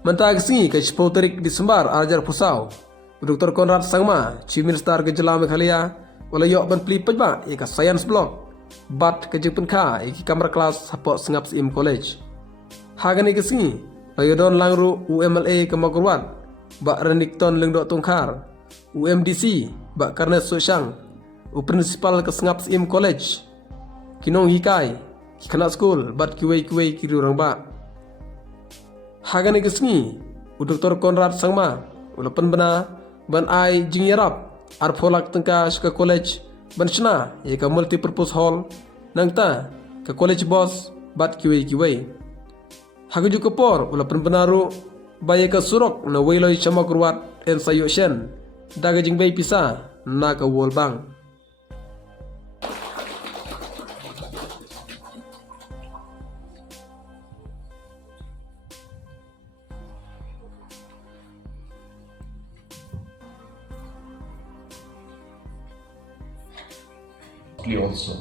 Mentag singi ke 10 tarik Disember ajar pusau. Dr. Conrad Sangma, Chief Minister ke Jelau Meghalaya, wala yok ban Plie pajba ika Science Block. Bat ke Jepun ka iki kamar kelas support Sngap Syiem College. Hagani ke singi, layodon langru UMLA ke Mawkyrwat, bak renikton lengdok tungkar, UMDC bak karnet sosyang, principal ke Sngap Syiem College. Kinong hikai, kanak school bat kiwei kiri orang bak. Hagani ke singi, Dr. Conrad Sangma, walaupun benar ban ai jingyarap arfolak tengka ke college ban shna ye ka multipurpose hall nangta ke college boss bat kiwei hagu ju por walaupun benaru baye ka surok na weiloi Mawkyrwat en sayoshen daga jingbei pisa na ka wolbang. Also.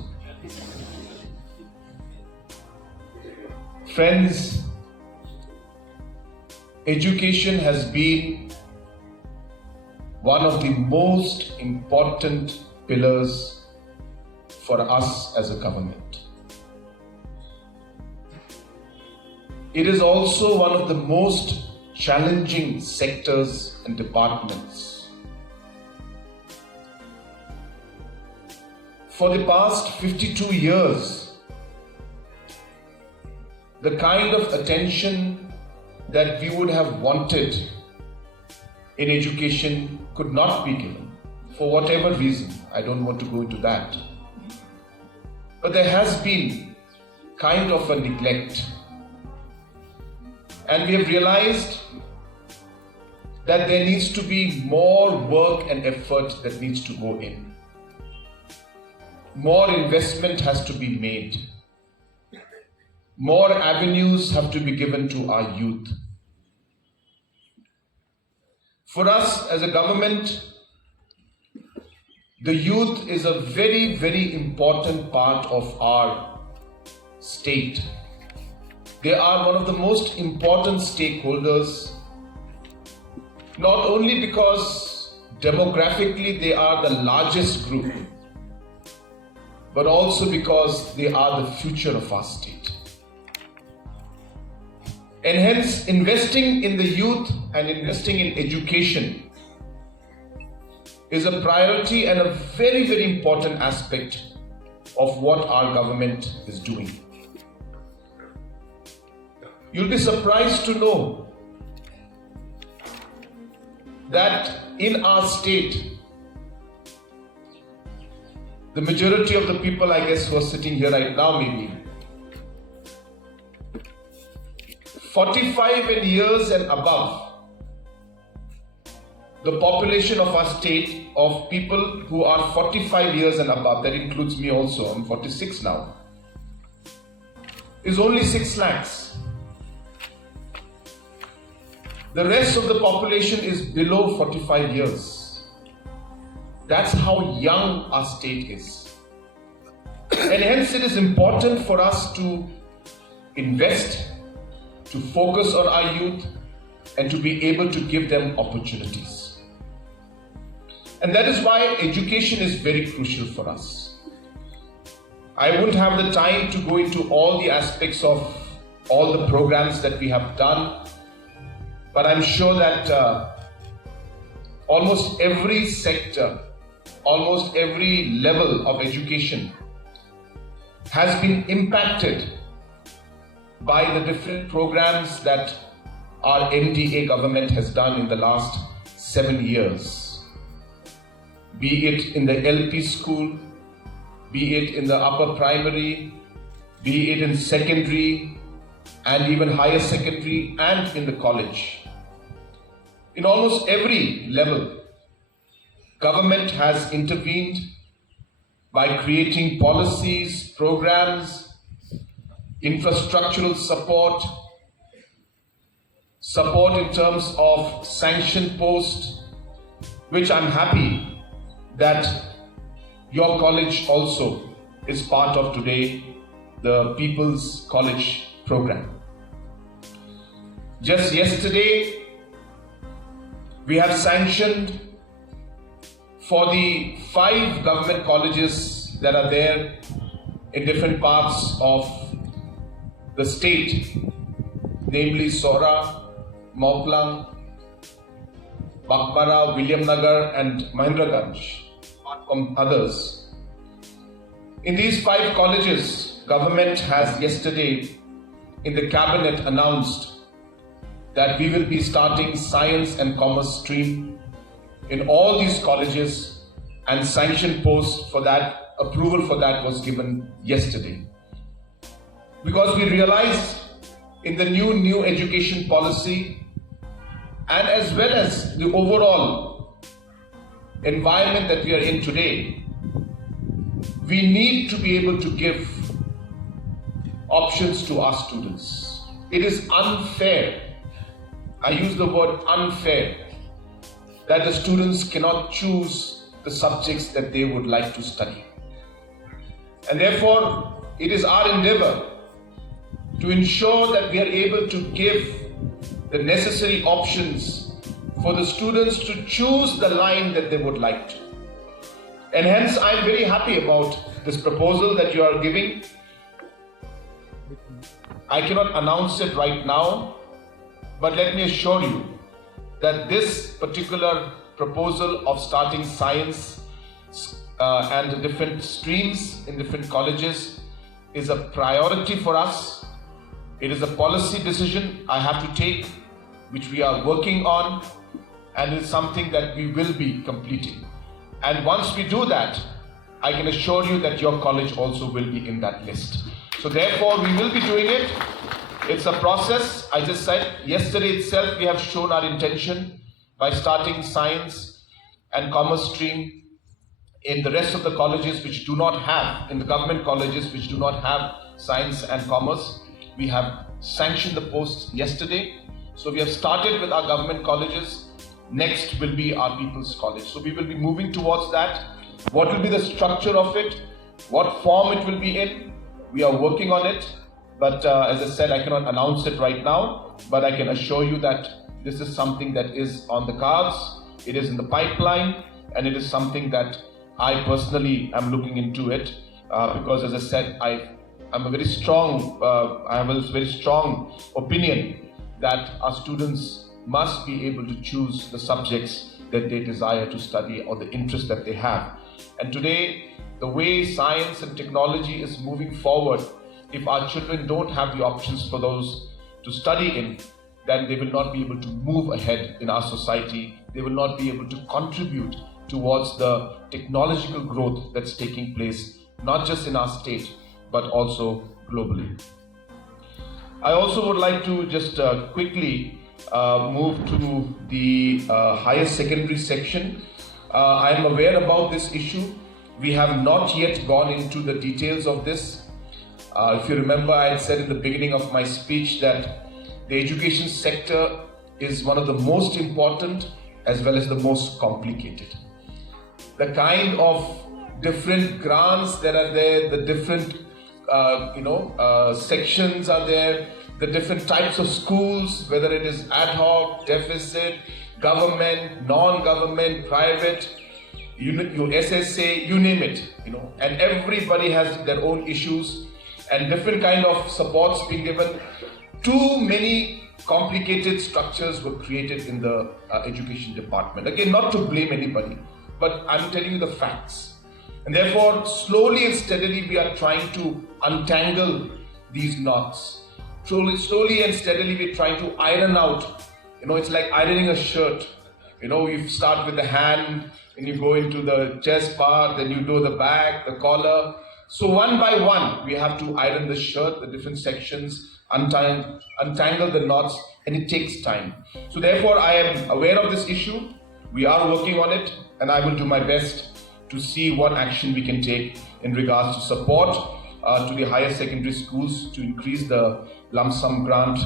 Friends, education has been one of the most important pillars for us as a government. It is also one of the most challenging sectors and departments. For the past 52 years, the kind of attention that we would have wanted in education could not be given, for whatever reason. I don't want to go into that. But there has been kind of a neglect. And we have realized that there needs to be more work and effort that needs to go in. More investment has to be made. More avenues have to be given to our youth. For us as a government, the youth is a very, very important part of our state. They are one of the most important stakeholders, not only because demographically they are the largest group, but also because they are the future of our state. And hence, investing in the youth and investing in education is a priority and a very, very important aspect of what our government is doing. You'll be surprised to know that in our state, the majority of the people, I guess, who are sitting here right now, maybe 45 years and above, the population of our state of people who are 45 years and above, that includes me also, I'm 46 now, is only 6 lakhs. The rest of the population is below 45 years. That's how young our state is. And hence it is important for us to invest, to focus on our youth, and to be able to give them opportunities. And that is why education is very crucial for us. I wouldn't have the time to go into all the aspects of all the programs that we have done, but I'm sure that almost every sector, almost every level of education has been impacted by the different programs that our MDA government has done in the last 7 years. Be it in the LP school, be it in the upper primary, be it in secondary and even higher secondary and in the college. In almost every level, government has intervened by creating policies, programs, infrastructural support in terms of sanction posts, which I'm happy that your college also is part of today, the People's College program. Just yesterday, we have sanctioned for the 5 government colleges that are there in different parts of the state, namely Sora, Mawkyrwat, Bakmara, William Nagar and Mahendraganj, apart from others. In these 5 colleges, government has yesterday in the cabinet announced that we will be starting science and commerce stream in all these colleges, and sanction post for that, approval for that was given yesterday. Because we realized in the new education policy and as well as the overall environment that we are in today, we need to be able to give options to our students. It is unfair, I use the word unfair, that the students cannot choose the subjects that they would like to study. And therefore, it is our endeavor to ensure that we are able to give the necessary options for the students to choose the line that they would like to. And hence, I am very happy about this proposal that you are giving. I cannot announce it right now, but let me assure you that this particular proposal of starting science and different streams in different colleges is a priority for us. It is a policy decision I have to take, which we are working on, and it is something that we will be completing. And once we do that, I can assure you that your college also will be in that list. So therefore, we will be doing it. It's a process. I just said yesterday itself, we have shown our intention by starting science and commerce stream in the rest of the colleges which do not have, in the government colleges which do not have science and commerce. We have sanctioned the posts yesterday. So we have started with our government colleges. Next will be our People's College. So we will be moving towards that. What will be the structure of it? What form it will be in? We are working on it. But as I said, I cannot announce it right now. But I can assure you that this is something that is on the cards. It is in the pipeline. And it is something that I personally am looking into it. Because as I said, I have a very strong opinion that our students must be able to choose the subjects that they desire to study or the interest that they have. And today, the way science and technology is moving forward, if our children don't have the options for those to study in, then they will not be able to move ahead in our society. They will not be able to contribute towards the technological growth that's taking place, not just in our state, but also globally. I also would like to just quickly move to the higher secondary section. I am aware about this issue. We have not yet gone into the details of this. If you remember, I had said in the beginning of my speech that the education sector is one of the most important as well as the most complicated. The kind of different grants that are there, the different sections are there, the different types of schools, whether it is ad hoc, deficit, government, non-government, private, your SSA, you name it, and everybody has their own issues and different kind of supports being given. Too many complicated structures were created in the education department. Again, not to blame anybody, but I'm telling you the facts. And therefore, slowly and steadily, we are trying to untangle these knots. Slowly and steadily, we're trying to iron out. It's like ironing a shirt. You start with the hand, and you go into the chest part, then you do the back, the collar. So one by one, we have to iron the shirt, the different sections, untangle the knots, and it takes time. So therefore, I am aware of this issue. We are working on it, and I will do my best to see what action we can take in regards to support to the higher secondary schools to increase the lump sum grant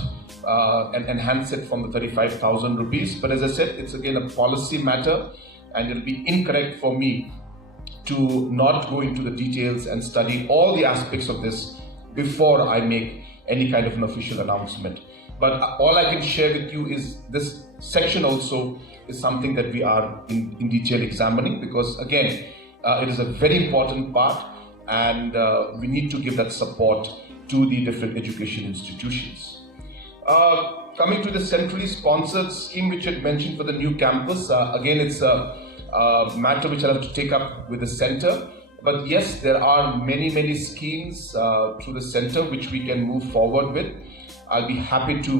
and enhance it from the 35,000 rupees. But as I said, it's again a policy matter, and it'll be incorrect for me to not go into the details and study all the aspects of this before I make any kind of an official announcement. But all I can share with you is this section also is something that we are in detail examining, because again, it is a very important part, and we need to give that support to the different education institutions. Coming to the centrally sponsored scheme which I mentioned for the new campus, again it's a matter which I'll have to take up with the center. But yes, there are many schemes through the center which we can move forward with. I'll be happy to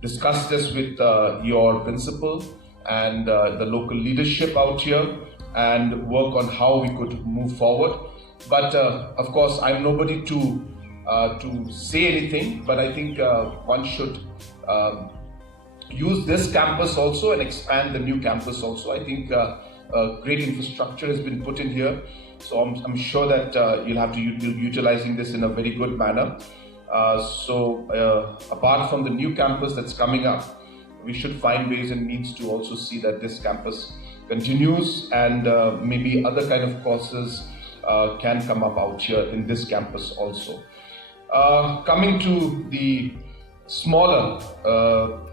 discuss this with your principal and the local leadership out here and work on how we could move forward. But of course, I'm nobody to say anything, but I think one should use this campus also and expand the new campus also. I think great infrastructure has been put in here, so I'm sure that you'll have to utilizing this in a very good manner. So apart from the new campus that's coming up, we should find ways and means to also see that this campus continues, and maybe other kind of courses can come up out here in this campus also. Coming to the smaller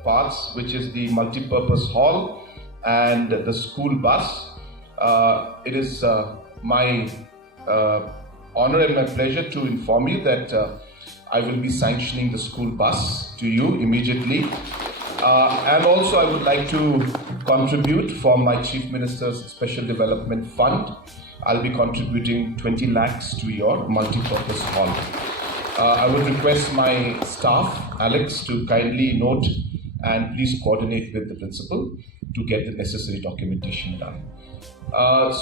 parts, which is the multi-purpose hall and the school bus, it is my honor and my pleasure to inform you that I will be sanctioning the school bus to you immediately. And also I would like to contribute from my Chief Minister's Special Development Fund. I'll be contributing 20 lakhs to your multi-purpose hall. I would request my staff, Alex, to kindly note and please coordinate with the principal to get the necessary documentation done.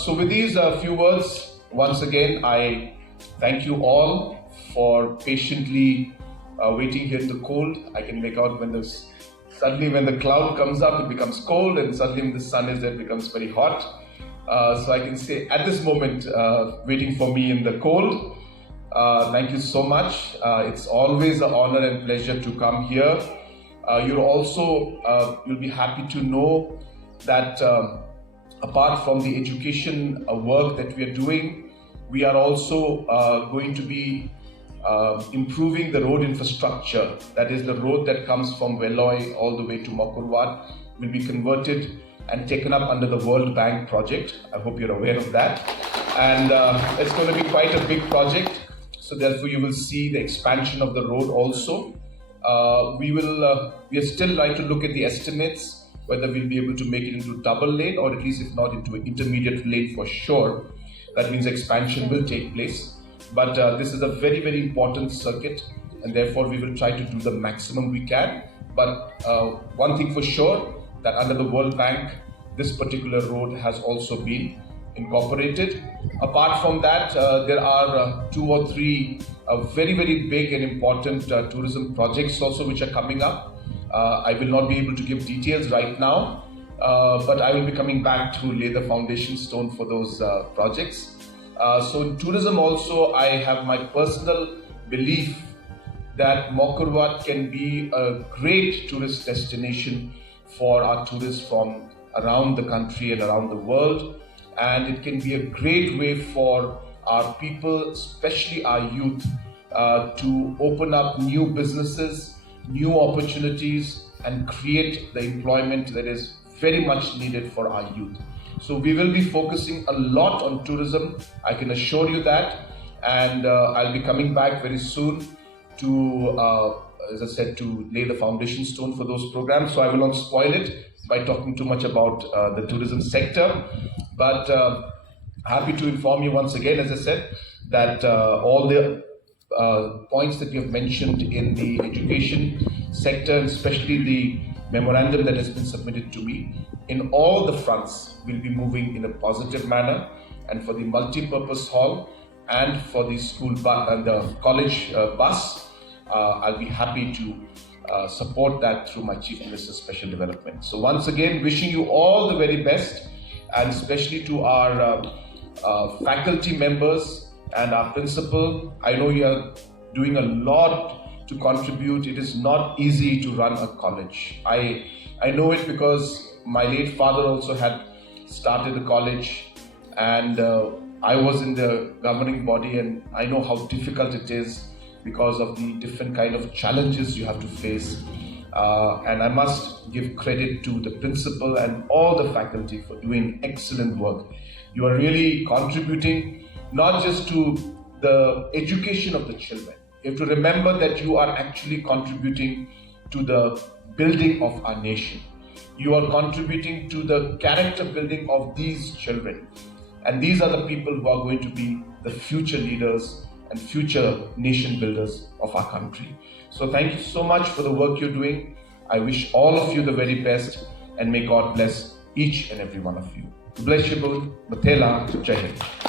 So with these few words, once again, I thank you all for patiently waiting here in the cold. I can make out when suddenly when the cloud comes up, it becomes cold, and suddenly when the sun is there, it becomes very hot. So I can say at this moment, waiting for me in the cold. Thank you so much. It's always an honor and pleasure to come here. You'll be happy to know that apart from the education work that we are doing, we are also going to be improving the road infrastructure. That is, the road that comes from Veloy all the way to Mawkyrwat will be converted and taken up under the World Bank project. I hope you're aware of that. And it's going to be quite a big project. So therefore you will see the expansion of the road also. We are still trying to look at the estimates, whether we'll be able to make it into double lane, or at least if not into an intermediate lane for sure. That means expansion will take place. But this is a very important circuit, and therefore we will try to do the maximum we can. But one thing for sure, that under the World Bank, this particular road has also been incorporated. Apart from that, there are 2 or 3 very big and important tourism projects also which are coming up. I will not be able to give details right now, but I will be coming back to lay the foundation stone for those projects. So in tourism also, I have my personal belief that Mawkyrwat can be a great tourist destination for our tourists from around the country and around the world. And it can be a great way for our people, especially our youth, to open up new businesses, new opportunities, and create the employment that is very much needed for our youth. So we will be focusing a lot on tourism, I can assure you that. And I'll be coming back very soon to, as I said, to lay the foundation stone for those programs. So I will not spoil it by talking too much about the tourism sector. But happy to inform you once again, as I said, that all the points that you have mentioned in the education sector, especially the memorandum that has been submitted to me, in all the fronts will be moving in a positive manner. And for the multi-purpose hall and for the school bus and the college bus, I'll be happy to support that through my Chief Minister's Special Development. So once again, wishing you all the very best, and especially to our faculty members and our principal. I know you are doing a lot to contribute. It is not easy to run a college. I know it because my late father also had started a college, and I was in the governing body, and I know how difficult it is because of the different kind of challenges you have to face. And I must give credit to the principal and all the faculty for doing excellent work. You are really contributing not just to the education of the children. You have to remember that you are actually contributing to the building of our nation. You are contributing to the character building of these children. And these are the people who are going to be the future leaders and future nation builders of our country. So thank you so much for the work you're doing. I wish all of you the very best, and may God bless each and every one of you. Bless you both. Mathela, Jai Hind.